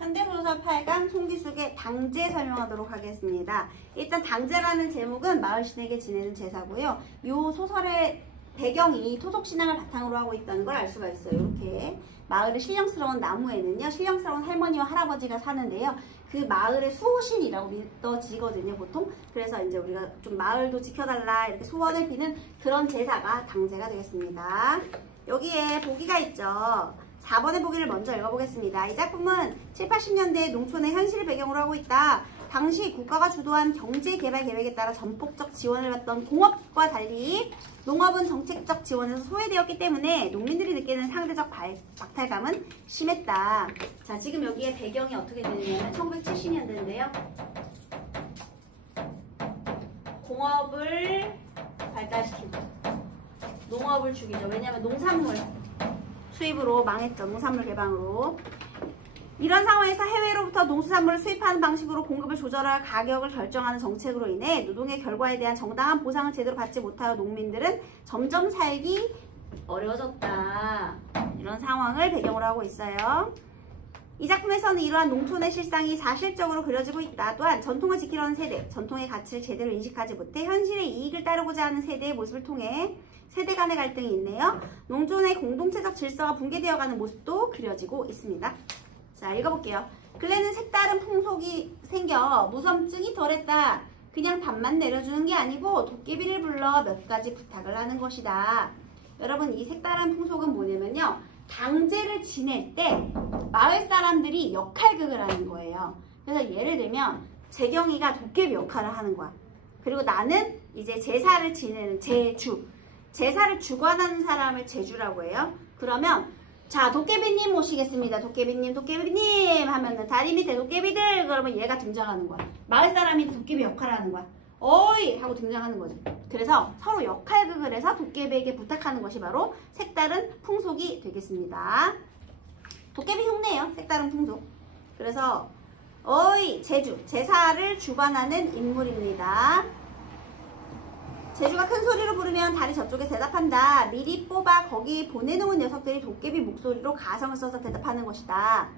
현대소설 8강 송기숙의 당제 설명하도록 하겠습니다. 일단 당제라는 제목은 마을 신에게 지내는 제사고요. 이 소설의 배경이 토속신앙을 바탕으로 하고 있다는 걸 알 수가 있어요. 이렇게 마을의 신령스러운 나무에는요, 신령스러운 할머니와 할아버지가 사는데요. 그 마을의 수호신이라고 믿어지거든요, 보통. 그래서 이제 우리가 좀 마을도 지켜달라 이렇게 소원을 비는 그런 제사가 당제가 되겠습니다. 여기에 보기가 있죠. 4번의 보기를 먼저 읽어보겠습니다. 이 작품은 7, 80년대 농촌의 현실을 배경으로 하고 있다. 당시 국가가 주도한 경제개발 계획에 따라 전폭적 지원을 받던 공업과 달리 농업은 정책적 지원에서 소외되었기 때문에 농민들이 느끼는 상대적 박탈감은 심했다. 자, 지금 여기에 배경이 어떻게 되느냐면 1970년대인데요. 공업을 발달시키고 농업을 죽이죠. 왜냐하면 농산물 수입으로 망했죠. 농산물 개방으로. 이런 상황에서 해외로부터 농수산물을 수입하는 방식으로 공급을 조절할 가격을 결정하는 정책으로 인해 노동의 결과에 대한 정당한 보상을 제대로 받지 못하여 농민들은 점점 살기 어려워졌다. 이런 상황을 배경으로 하고 있어요. 이 작품에서는 이러한 농촌의 실상이 사실적으로 그려지고 있다. 또한 전통을 지키려는 세대, 전통의 가치를 제대로 인식하지 못해 현실의 이익을 따르고자 하는 세대의 모습을 통해 세대 간의 갈등이 있네요. 농촌의 공동체적 질서가 붕괴되어가는 모습도 그려지고 있습니다. 자, 읽어볼게요. 근래는 색다른 풍속이 생겨 무섬증이 덜했다. 그냥 밥만 내려주는 게 아니고 도깨비를 불러 몇 가지 부탁을 하는 것이다. 여러분, 이 색다른 풍속은 뭐냐면요. 당제를 지낼 때 마을 사람들이 역할극을 하는 거예요. 그래서 예를 들면 재경이가 도깨비 역할을 하는 거야. 그리고 나는 이제 제사를 지내는 제주. 제사를 주관하는 사람을 제주라고 해요. 그러면 자, 도깨비님 모시겠습니다. 도깨비님, 도깨비님 하면은 다리 밑에 도깨비들 그러면 얘가 등장하는 거야. 마을 사람이 도깨비 역할을 하는 거야. 어이! 하고 등장하는 거죠. 그래서 서로 역할극을 해서 도깨비에게 부탁하는 것이 바로 색다른 풍속이 되겠습니다. 도깨비 흉내예요. 색다른 풍속. 그래서 어이! 제주, 제사를 주관하는 인물입니다. 제주가 큰 소리로 부르면 다리 저쪽에 대답한다. 미리 뽑아 거기 보내놓은 녀석들이 도깨비 목소리로 가성을 써서 대답하는 것이다.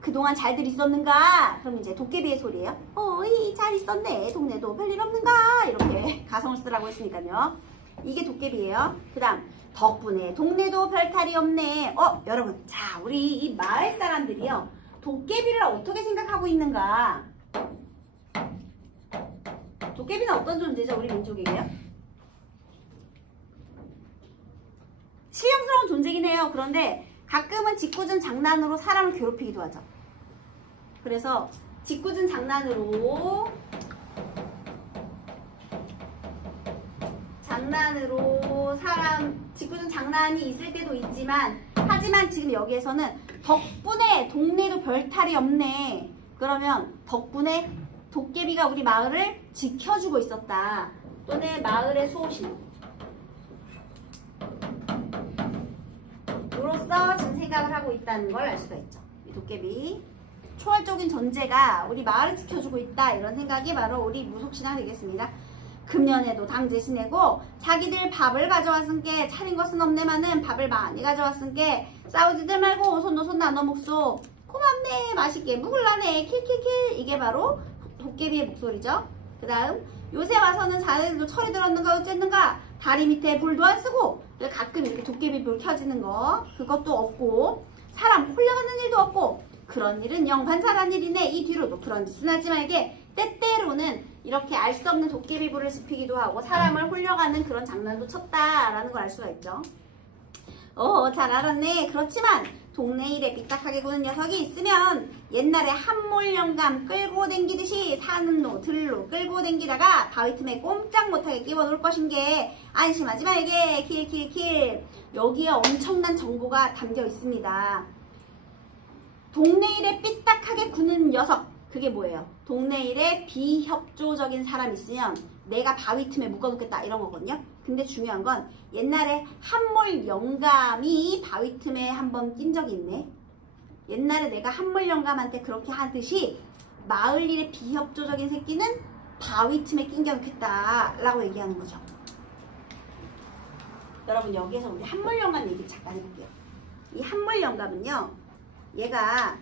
그동안 잘들 있었는가? 그럼 이제 도깨비의 소리예요. 어이, 잘 있었네. 동네도 별일 없는가? 이렇게 가성을 쓰라고 했으니까요. 이게 도깨비예요. 그 다음 덕분에 동네도 별 탈이 없네. 여러분, 자, 우리 이 마을 사람들이요. 도깨비를 어떻게 생각하고 있는가? 도깨비는 어떤 존재죠? 우리 민족에게요? 실용스러운 존재긴 해요. 그런데 가끔은 짓궂은 장난으로 사람을 괴롭히기도 하죠. 그래서 짓궂은 장난으로 짓궂은 장난이 있을 때도 있지만 하지만 지금 여기에서는 덕분에 동네도 별탈이 없네. 그러면 덕분에 도깨비가 우리 마을을 지켜주고 있었다. 또는 마을의 수호신 로서 지금 생각을 하고 있다는 걸 알 수가 있죠. 이 도깨비 초월적인 존재가 우리 마을을 지켜주고 있다. 이런 생각이 바로 우리 무속신앙 되겠습니다. 금년에도 당제 지내고 자기들 밥을 가져왔은게 차린 것은 없네마는 밥을 많이 가져왔은게 싸우지들 말고 손도 손 나눠 먹소. 고맙네. 맛있게 묵을라네. 킬킬킬. 이게 바로 도깨비의 목소리죠. 그 다음 요새 와서는 자네들도 철이 들었는가 어쨌는가. 다리 밑에 불도 안 쓰고 가끔 이렇게 도깨비 불 켜지는 거 그것도 없고 사람 홀려가는 일도 없고 그런 일은 영 반사한 일이네. 이 뒤로도 그런 짓은 하지 말게. 때때로는 이렇게 알 수 없는 도깨비 불을 지피기도 하고 사람을 홀려가는 그런 장난도 쳤다라는 걸 알 수가 있죠. 잘 알았네. 그렇지만 동네 일에 삐딱하게 구는 녀석이 있으면 옛날에 한몰 영감 끌고 댕기듯이 사는 노 들로 끌고 댕기다가 바위 틈에 꼼짝 못하게 끼워 놓을 것인게 안심하지 말게. 킬킬킬. 여기에 엄청난 정보가 담겨 있습니다. 동네 일에 삐딱하게 구는 녀석. 그게 뭐예요? 동네 일에 비협조적인 사람 있으면 내가 바위 틈에 묶어놓겠다 이런 거거든요. 근데 중요한 건 옛날에 한몰 영감이 바위 틈에 한번 낀 적이 있네. 옛날에 내가 한몰 영감한테 그렇게 하듯이 마을 일에 비협조적인 새끼는 바위 틈에 낑겨놓겠다 라고 얘기하는 거죠. 여러분, 여기에서 우리 한몰 영감 얘기를 잠깐 해볼게요. 이 한몰 영감은요, 얘가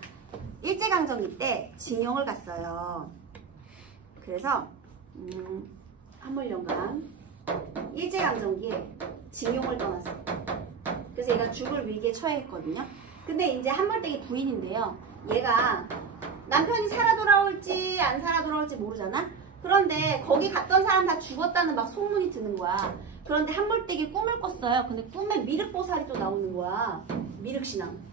일제강점기 때 징용을 갔어요. 그래서 한물연감 일제강점기에 징용을 떠났어요. 그래서 얘가 죽을 위기에 처했거든요. 근데 이제 한물댁이 부인인데요. 얘가 남편이 살아 돌아올지 안 살아 돌아올지 모르잖아. 그런데 거기 갔던 사람 다 죽었다는 막 소문이 드는 거야. 그런데 한물댁이 꿈을 꿨어요. 근데 꿈에 미륵보살이 또 나오는 거야. 미륵신앙.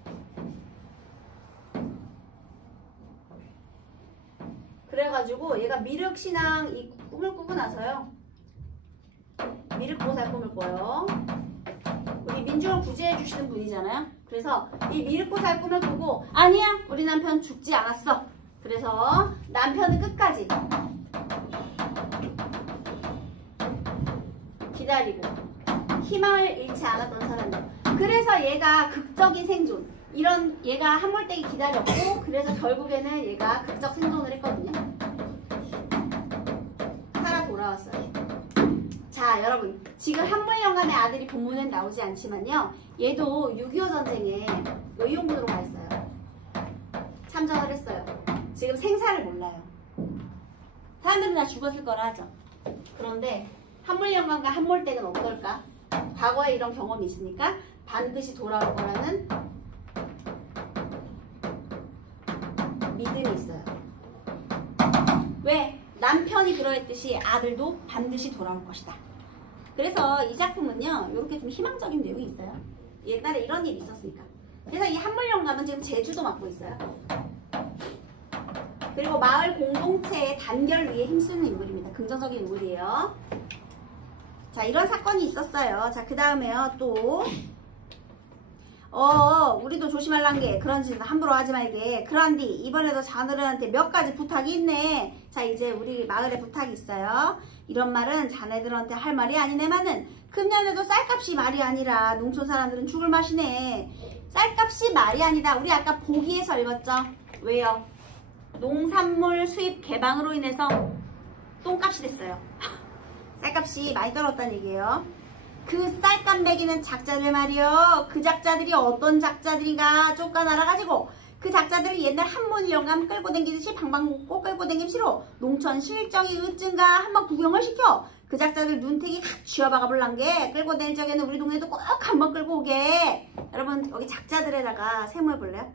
그래가지고 얘가 미륵신앙 이 꿈을 꾸고 나서요. 미륵보살 꿈을 꿔요. 우리 민중을 구제해 주시는 분이잖아요. 그래서 이 미륵보살 꿈을 꾸고 아니야 우리 남편 죽지 않았어. 그래서 남편은 끝까지 기다리고 희망을 잃지 않았던 사람이에요. 그래서 얘가 극적인 생존 이런 얘가 한물떼기 기다렸고 그래서 결국에는 얘가 극적 생존을 했거든요. 살아 돌아왔어요. 자 여러분 지금 한물연간의 아들이 본문엔 나오지 않지만요. 얘도 6.25 전쟁에 의용군으로 가 있어요. 참전을 했어요. 지금 생사를 몰라요. 사람들은 다 죽었을 거라 하죠. 그런데 한물연간과 한물댁은 어떨까? 과거에 이런 경험이 있으니까 반드시 돌아올 거라는 믿음이 있어요. 왜? 남편이 그러했듯이 아들도 반드시 돌아올 것이다. 그래서 이 작품은요 이렇게 좀 희망적인 내용이 있어요. 옛날에 이런 일이 있었으니까. 그래서 이 한물연감은 지금 제주도 맡고 있어요. 그리고 마을 공동체의 단결 위에 힘쓰는 인물입니다. 긍정적인 인물이에요. 자 이런 사건이 있었어요. 자 그 다음에요 또 우리도 조심하란 게 그런 짓은 함부로 하지 말게. 그런디 이번에도 자네들한테 몇 가지 부탁이 있네. 자 이제 우리 마을에 부탁이 있어요. 이런 말은 자네들한테 할 말이 아니네만은 금년에도 쌀값이 말이 아니라 농촌 사람들은 죽을 맛이네. 쌀값이 말이 아니다. 우리 아까 보기에서 읽었죠. 왜요? 농산물 수입 개방으로 인해서 똥값이 됐어요. 쌀값이 많이 떨어졌다는 얘기예요. 그 쌀값 매기는 작자들 말이요. 그 작자들이 어떤 작자들인가 쫓가 날아가지고 그 작자들을 옛날 한물연감 끌고 다니듯이 방방곡곡 끌고 다니시로 농촌 실정이 어쩐가 한번 구경을 시켜. 그 작자들 눈탱이 확 쥐어박아 볼란 게 끌고 다닐 적에는 우리 동네도 꼭 한번 끌고 오게. 여러분 여기 작자들에다가 세모해 볼래요?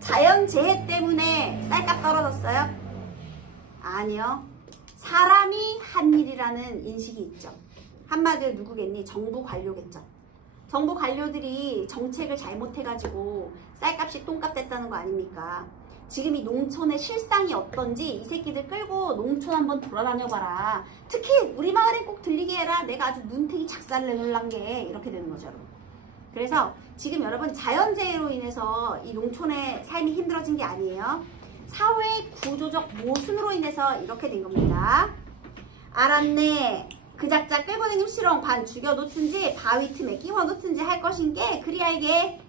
자연재해 때문에 쌀값 떨어졌어요? 아니요. 사람이 한 일이라는 인식이 있죠. 한마디로 누구겠니? 정부 관료겠죠. 정부 관료들이 정책을 잘못해가지고 쌀값이 똥값 됐다는 거 아닙니까? 지금 이 농촌의 실상이 어떤지 이 새끼들 끌고 농촌 한번 돌아다녀봐라. 특히 우리 마을에 꼭 들리게 해라. 내가 아주 눈탱이 작살 내놓을란 게 이렇게 되는 거죠. 여러분. 그래서 지금 여러분 자연재해로 인해서 이 농촌의 삶이 힘들어진 게 아니에요. 사회 구조적 모순으로 인해서 이렇게 된 겁니다. 알았네. 그 작자 끌고 다니면 실ong 반 죽여놓든지 바위 틈에 끼워놓든지 할 것인 게 그리야 이게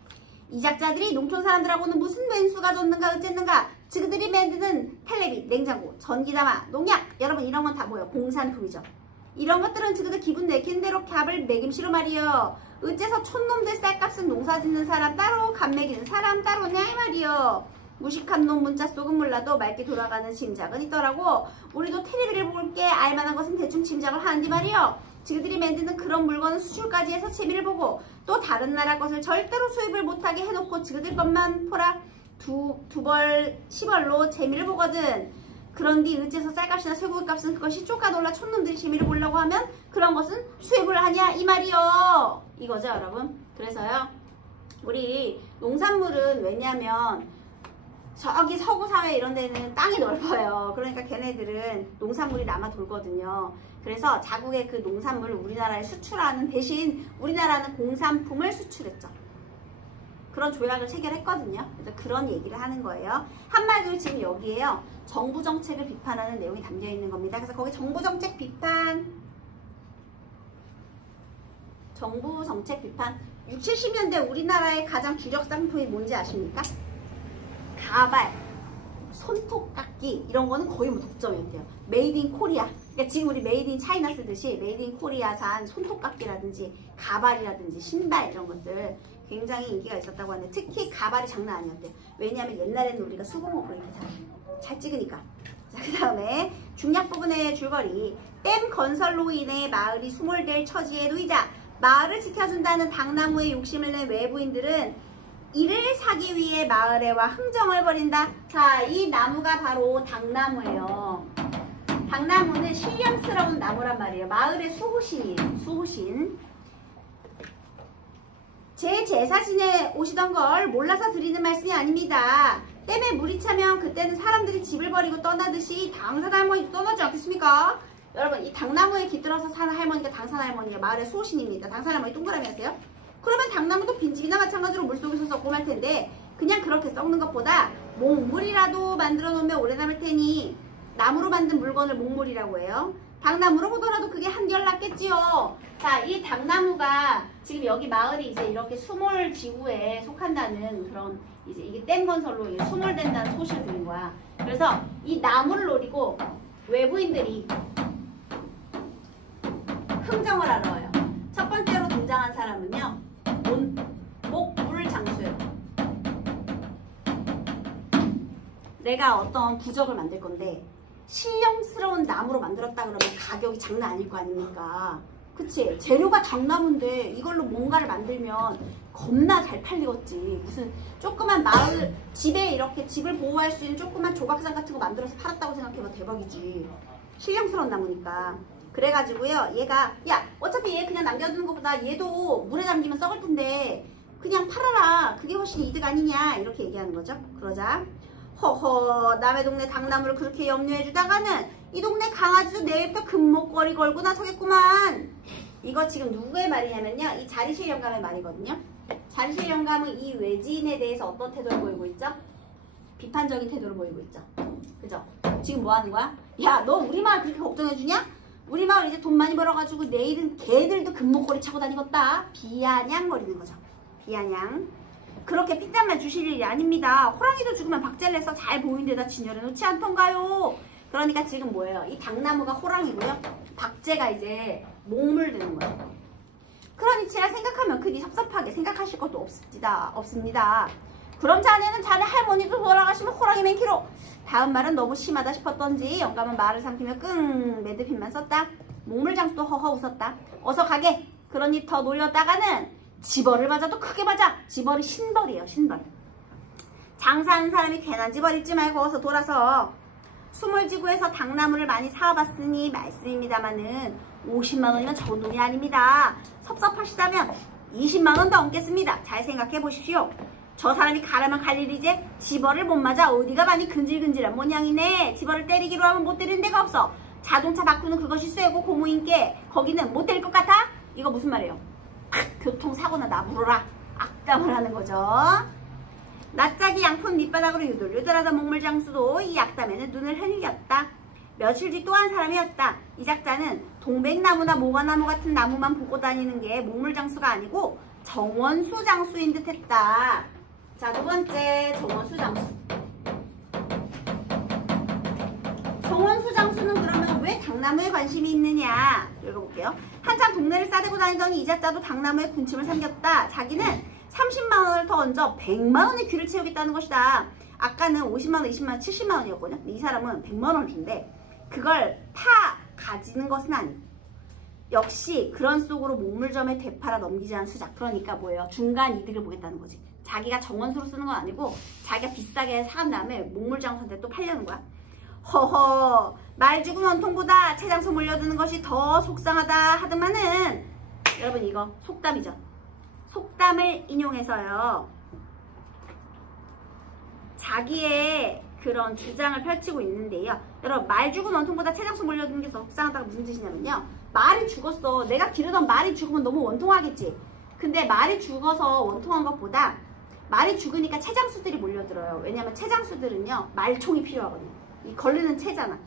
이 작자들이 농촌 사람들하고는 무슨 왼수가 졌는가 어쨌는가. 지그들이 만드는 텔레비, 냉장고, 전기담아, 농약 여러분 이런 건 다 뭐예요? 공산품이죠. 이런 것들은 지그들 기분 내키는 대로 값을 매김시로 말이요. 어째서 촌놈들 쌀값은 농사 짓는 사람 따로 값 매기는 사람 따로냐 이 말이요. 무식한 놈 문자 속은 몰라도 맑게 돌아가는 짐작은 있더라고. 우리도 텔레비를 볼게 알만한 것은 대충 짐작을 하는데 말이요. 지그들이 만드는 그런 물건은 수출까지 해서 재미를 보고 또 다른 나라 것을 절대로 수입을 못하게 해놓고 지그들 것만 포라 두 벌 10벌로 재미를 보거든. 그런데 어째서 쌀값이나 쇠고기값은 그것이 쫓가 놀라 촌놈들이 재미를 보려고 하면 그런 것은 수입을 하냐 이 말이요. 이거죠 여러분. 그래서요 우리 농산물은 왜냐면 저기 서구 사회 이런 데는 땅이 넓어요. 그러니까 걔네들은 농산물이 남아 돌거든요. 그래서 자국의 그 농산물을 우리나라에 수출하는 대신 우리나라는 공산품을 수출했죠. 그런 조약을 체결했거든요. 그래서 그런 얘기를 하는 거예요. 한마디로 지금 여기에요. 정부 정책을 비판하는 내용이 담겨 있는 겁니다. 그래서 거기 정부 정책 비판, 정부 정책 비판 60, 70년대 우리나라의 가장 주력 상품이 뭔지 아십니까? 가발, 손톱깎이 이런 거는 거의 뭐 독점이었대요. 메이드 인 코리아. 그러니까 지금 우리 메이드 인 차이나 쓰듯이 메이드 인 코리아산 손톱깎이라든지 가발이라든지 신발 이런 것들 굉장히 인기가 있었다고 하는데 특히 가발이 장난 아니었대요. 왜냐하면 옛날에는 우리가 수공업으로 이렇게 잘 찍으니까. 자, 그 다음에 중략 부분의 줄거리. 댐 건설로 인해 마을이 수몰될 처지에 놓이자 마을을 지켜준다는 당나무에 욕심을 낸 외부인들은 이를 사기 위해 마을에 와 흥정을 벌인다. 자, 이 나무가 바로 당나무예요. 당나무는 신령스러운 나무란 말이에요. 마을의 수호신이에요. 수호신. 제 제사신에 오시던 걸 몰라서 드리는 말씀이 아닙니다. 댐에 물이 차면 그때는 사람들이 집을 버리고 떠나듯이 당산 할머니도 떠나지 않겠습니까? 여러분, 이 당나무에 깃들어서 사는 할머니가 당산 할머니예요. 마을의 수호신입니다. 당산 할머니 동그라미 하세요. 그러면 당나무도 빈집이나 마찬가지로 물속에서 썩고 말 텐데 그냥 그렇게 썩는 것보다 몽물이라도 만들어 놓으면 오래 남을 테니 나무로 만든 물건을 몽물이라고 해요. 당나무로 보더라도 그게 한결 낫겠지요. 자, 이 당나무가 지금 여기 마을이 이제 이렇게 수몰 지구에 속한다는 그런 이제 이게 댐 건설로 수몰된다는 소식을 들은 거야. 그래서 이 나무를 노리고 외부인들이 흥정을 하러 와요. 첫 번째로 등장한 사람은요, 목물장수예요. 내가 어떤 부적을 만들 건데 신령스러운 나무로 만들었다 그러면 가격이 장난 아닐 거 아닙니까? 그치? 재료가 당나무인데 이걸로 뭔가를 만들면 겁나 잘 팔리겠지. 무슨 조그만 마을 집에 이렇게 집을 보호할 수 있는 조그만 조각상 같은 거 만들어서 팔았다고 생각해봐. 대박이지. 신령스러운 나무니까. 그래가지고요, 얘가 야, 어차피 얘 그냥 남겨두는 것보다 얘도 물에 담기면 썩을 텐데 그냥 팔아라. 그게 훨씬 이득 아니냐, 이렇게 얘기하는 거죠. 그러자 허허, 남의 동네 당나무를 그렇게 염려해주다가는 이 동네 강아지도 내일부터 금목걸이 걸고 나서겠구만. 이거 지금 누구의 말이냐면요, 이 자리실 영감의 말이거든요. 자리실 영감은 이 외지인에 대해서 어떤 태도를 보이고 있죠? 비판적인 태도를 보이고 있죠. 그죠? 지금 뭐 하는 거야? 야, 너 우리 마을 그렇게 걱정해주냐? 우리 마을 이제 돈 많이 벌어가지고 내일은 걔들도 금목걸이 차고 다니겠다. 비아냥거리는 거죠. 비아냥. 그렇게 핏잔만 주실 일이 아닙니다. 호랑이도 죽으면 박제를 해서 잘 보이는 데다 진열해 놓지 않던가요? 그러니까 지금 뭐예요? 이 당나무가 호랑이고요. 박제가 이제 목물되는 거예요. 그러니 지라 생각하면 그리 섭섭하게 생각하실 것도 없습니다. 그럼 자네는 자네 할머니도 돌아가시면 호랑이 맨키로. 다음 말은 너무 심하다 싶었던지 영감은 말을 삼키며 끙 매듭힘만 썼다. 목물장수도 허허 웃었다. 어서 가게. 그러니 더 놀렸다가는 지벌을 맞아도 크게 맞아. 지벌이 신벌이에요. 신벌. 장사하는 사람이 괜한 지벌 입지 말고 어서 돌아서. 수몰지구에서 당나무를 많이 사와봤으니 말씀입니다마는 50만원이면 적은 돈이 아닙니다. 섭섭하시다면 20만원 더 얹겠습니다. 잘 생각해 보십시오. 저 사람이 가라면 갈 일이지 지벌을 못 맞아 어디가 많이 근질근질한 모양이네. 지벌을 때리기로 하면 못 때리는 데가 없어. 자동차 바꾸는 그것이 쇠고 고무인께 거기는 못 때릴 것 같아? 이거 무슨 말이에요? 교통사고나 나 물어라. 악담을 하는 거죠. 낯짝이 양푼 밑바닥으로 유들유들하던 목물장수도 이 악담에는 눈을 흘렸다. 며칠 뒤 또 한 사람이었다. 이 작자는 동백나무나 모과나무 같은 나무만 보고 다니는 게 목물장수가 아니고 정원수 장수인 듯 했다. 자, 두 번째 정원수 장수. 정원수 장수는 그러면 왜 당나무에 관심이 있느냐 읽어볼게요. 한참 동네를 싸대고 다니던 이 작자도 당나무에 군침을 삼겼다. 자기는 30만원을 더 얹어 100만원의 귀를 채우겠다는 것이다. 아까는 50만원, 20만원, 70만원이었거든요. 이 사람은 100만원을 준대. 그걸 다 가지는 것은 아니고 역시 그런 속으로 목물점에 되팔아 넘기지 않은 수작. 그러니까 뭐예요? 중간 이득을 보겠다는 거지. 자기가 정원수로 쓰는 건 아니고 자기가 비싸게 사간 다음에 목물장수한테 또 팔려는 거야. 허허, 말 죽은 원통보다 채장수 몰려드는 것이 더 속상하다 하더만은. 여러분, 이거 속담이죠. 속담을 인용해서요, 자기의 그런 주장을 펼치고 있는데요. 여러분, 말 죽은 원통보다 채장수 몰려드는 게 더 속상하다가 무슨 뜻이냐면요, 말이 죽었어. 내가 기르던 말이 죽으면 너무 원통하겠지. 근데 말이 죽어서 원통한 것보다 말이 죽으니까 채장수들이 몰려들어요. 왜냐면 채장수들은요, 말총이 필요하거든요. 이 걸리는 채잖아.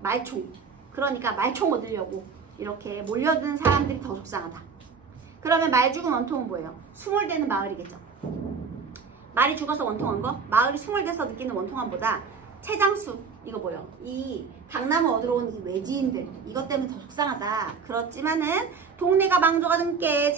말총. 그러니까 말총 얻으려고 이렇게 몰려드는 사람들이 더 속상하다. 그러면 말 죽은 원통은 뭐예요? 수몰되는 마을이겠죠. 말이 죽어서 원통한 거? 마을이 수몰돼서 느끼는 원통함보다 채장수 이거 뭐요? 이 당나무 얻으러 온 이 외지인들 이것 때문에 더 속상하다. 그렇지만은 동네가 망조가 등께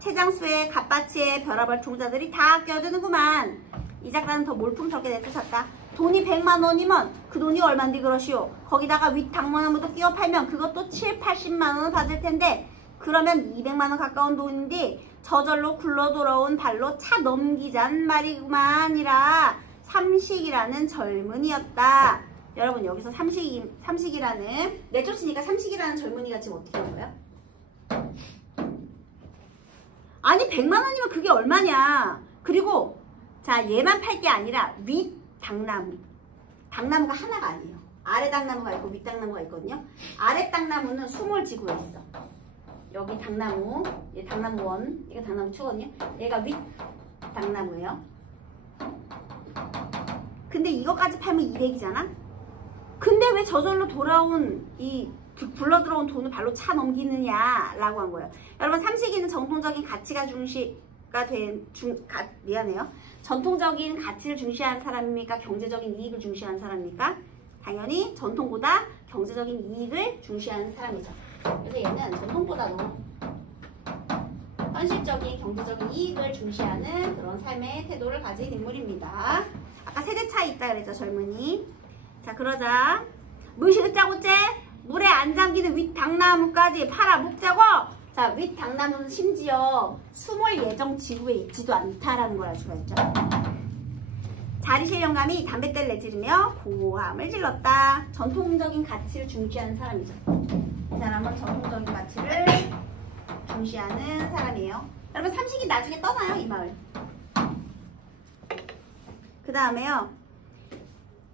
채장수의 갓바치에 별아벌 종자들이 다 껴드는구만. 이 작가는 더 몰품스럽게 내쫓았다. 돈이 100만 원이면 그 돈이 얼만디 그러시오. 거기다가 윗당나무도 끼워 팔면 그것도 7, 80만 원을 받을 텐데 그러면 200만 원 가까운 돈인데 저절로 굴러 돌아온 발로 차 넘기잔 말이구만이라 삼식이라는 젊은이였다. 여러분 여기서 삼식이라는 내쫓으니까 삼식이라는 젊은이가 지금 어떻게 한 거야? 아니 100만 원이면 그게 얼마냐. 그리고 자 얘만 팔 게 아니라 윗 당나무가 하나가 아니에요. 아래 당나무가 있고 윗 당나무가 있거든요. 아래 당나무는 숨을 지고 있어. 여기 당나무, 얘 당나무 1, 얘가 당나무 2거든요. 얘가 윗 당나무예요. 근데 이거까지 팔면 200이잖아? 근데 왜 저절로 돌아온 이 굴러 들어온 돈을 발로 차 넘기느냐라고 한 거예요. 여러분 삼식이는 정통적인 가치가 미안해요. 전통적인 가치를 중시하는 사람입니까? 경제적인 이익을 중시하는 사람입니까? 당연히 전통보다 경제적인 이익을 중시하는 사람이죠. 그래서 얘는 전통보다도 현실적인 경제적인 이익을 중시하는 그런 삶의 태도를 가진 인물입니다. 아까 세대 차이 있다 그랬죠, 젊은이. 자, 그러자 무시 듣자고째 물에 안 잠기는 윗당나무까지 팔아먹자고. 자, 윗당나무는 심지어 숨을 예정 지구에 있지도 않다라는 걸 알 수가 있죠. 자리실 영감이 담뱃대를 내지르며 고함을 질렀다. 전통적인 가치를 중시하는 사람이죠. 이 사람은 전통적인 가치를 중시하는 사람이에요. 여러분 삼식이 나중에 떠나요, 이 마을. 그 다음에요.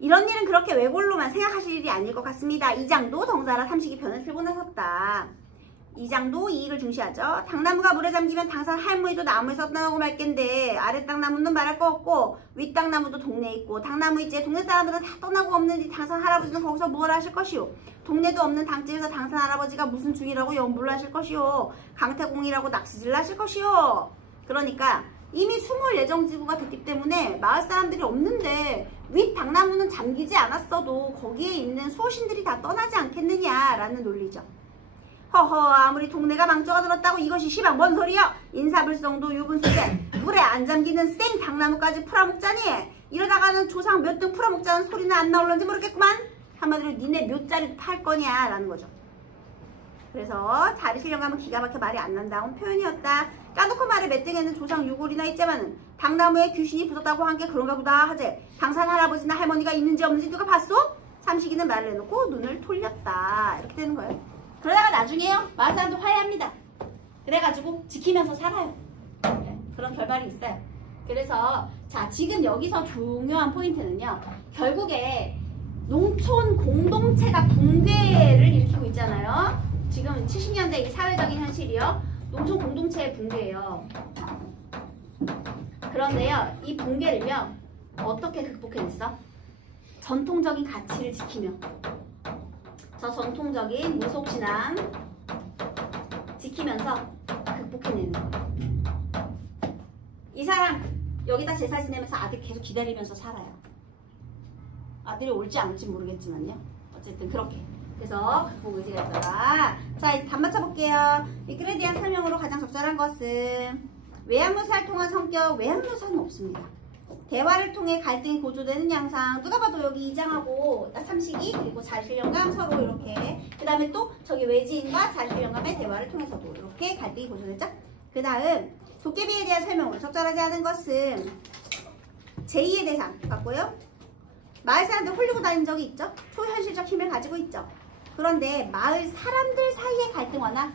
이런 일은 그렇게 외골로만 생각하실 일이 아닐 것 같습니다. 이장도 덩달아 삼식이 변을 틀고 나섰다. 이장도 이익을 중시하죠. 당나무가 물에 잠기면 당산 할머니도 나무에서 떠나고 말겠는데 아래 땅나무는 말할 거 없고 윗 땅나무도 동네에 있고 당나무 있지 동네 사람들은 다 떠나고 없는데 당산 할아버지는 거기서 뭘 하실 것이오. 동네도 없는 당집에서 당산 할아버지가 무슨 중이라고 연불을 하실 것이오. 강태공이라고 낚시질을 하실 것이오. 그러니까 이미 숨을 예정지구가 됐기 때문에 마을 사람들이 없는데 윗 당나무는 잠기지 않았어도 거기에 있는 수호신들이 다 떠나지 않겠느냐라는 논리죠. 허허 아무리 동네가 망조가 들었다고 이것이 시방 뭔 소리야. 인사불성도 유분수제 물에 안 잠기는 생 당나무까지 풀어먹자니 이러다가는 조상 몇 등 풀어먹자는 소리는 안 나올런지 모르겠구만. 한마디로 니네 몇 자리도 팔 거냐 라는 거죠. 그래서 자리실령감은 기가 막혀 말이 안 난다는 표현이었다. 까놓고 말해 몇 등에는 조상 유골이나 있자마는 당나무에 귀신이 붙었다고 한 게 그런가 보다 하재 당산 할아버지나 할머니가 있는지 없는지 누가 봤소? 삼식이는 말을 해놓고 눈을 돌렸다. 이렇게 되는 거예요. 그러다가 나중에요 마을 사람도 화해합니다. 그래가지고 지키면서 살아요. 네, 그런 결말이 있어요. 그래서 자 지금 여기서 중요한 포인트는요. 결국에 농촌 공동체가 붕괴를 일으키고 있잖아요. 지금 70년대 이 사회적인 현실이요. 농촌 공동체의 붕괴예요. 그런데요. 이 붕괴를요. 어떻게 극복해냈어? 전통적인 가치를 지키며 저 전통적인 무속신앙 지키면서 극복해내는 거예요. 이 사람 여기다 제사 지내면서 아들 계속 기다리면서 살아요. 아들이 올지 안 올지 모르겠지만요. 어쨌든 그렇게. 그래서 극복 의지가 있더라. 자, 이제 답 맞춰볼게요. 이 글에 대한 설명으로 가장 적절한 것은 외환묘사를 통한 성격, 외환묘사는 없습니다. 대화를 통해 갈등이 고조되는 양상. 누가 봐도 여기 2장하고 삼식이 그리고 자리실령감 서로 이렇게 그 다음에 또 저기 외지인과 자리실령감의 대화를 통해서도 이렇게 갈등이 고조됐죠. 그 다음 도깨비에 대한 설명으로 적절하지 않은 것은 제2의 대상 같고요. 마을 사람들 홀리고 다닌 적이 있죠. 초현실적 힘을 가지고 있죠. 그런데 마을 사람들 사이의 갈등화나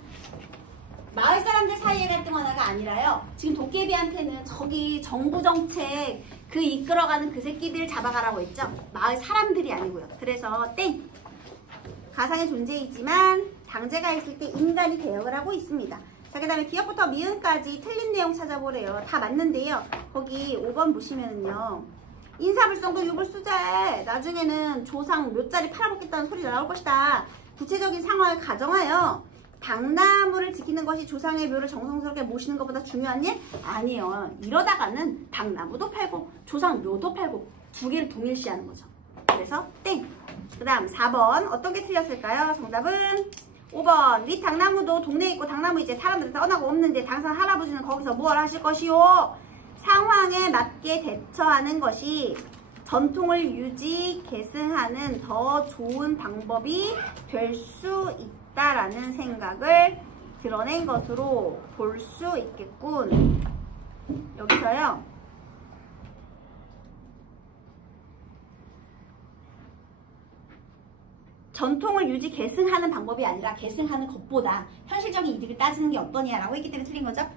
마을 사람들 사이의 갈등화가 아니라요. 지금 도깨비한테는 저기 정부 정책 그 이끌어가는 그 새끼들 잡아가라고 했죠. 마을 사람들이 아니고요. 그래서 땡! 가상의 존재이지만 당제가 있을 때 인간이 대역을 하고 있습니다. 자, 그 다음에 기역부터 미음까지 틀린 내용 찾아보래요. 다 맞는데요. 거기 5번 보시면은요. 인사불성도 유불수자에 나중에는 조상 몇 자리 팔아먹겠다는 소리가 나올 것이다. 구체적인 상황을 가정하여 당나무를 지키는 것이 조상의 묘를 정성스럽게 모시는 것보다 중요한 일? 아니에요. 이러다가는 당나무도 팔고 조상 묘도 팔고 두 개를 동일시하는 거죠. 그래서 땡. 그 다음 4번 어떤 게 틀렸을까요? 정답은 5번. 윗 당나무도 동네에 있고 당나무 이제 사람들이 떠나고 없는데 당선 할아버지는 거기서 무엇을 하실 것이요? 상황에 맞게 대처하는 것이 전통을 유지, 계승하는 더 좋은 방법이 될 수 있다라는 생각을 드러낸 것으로 볼 수 있겠군. 여기서요. 전통을 유지, 계승하는 방법이 아니라 계승하는 것보다 현실적인 이득을 따지는 게 어떠냐라고 했기 때문에 틀린 거죠.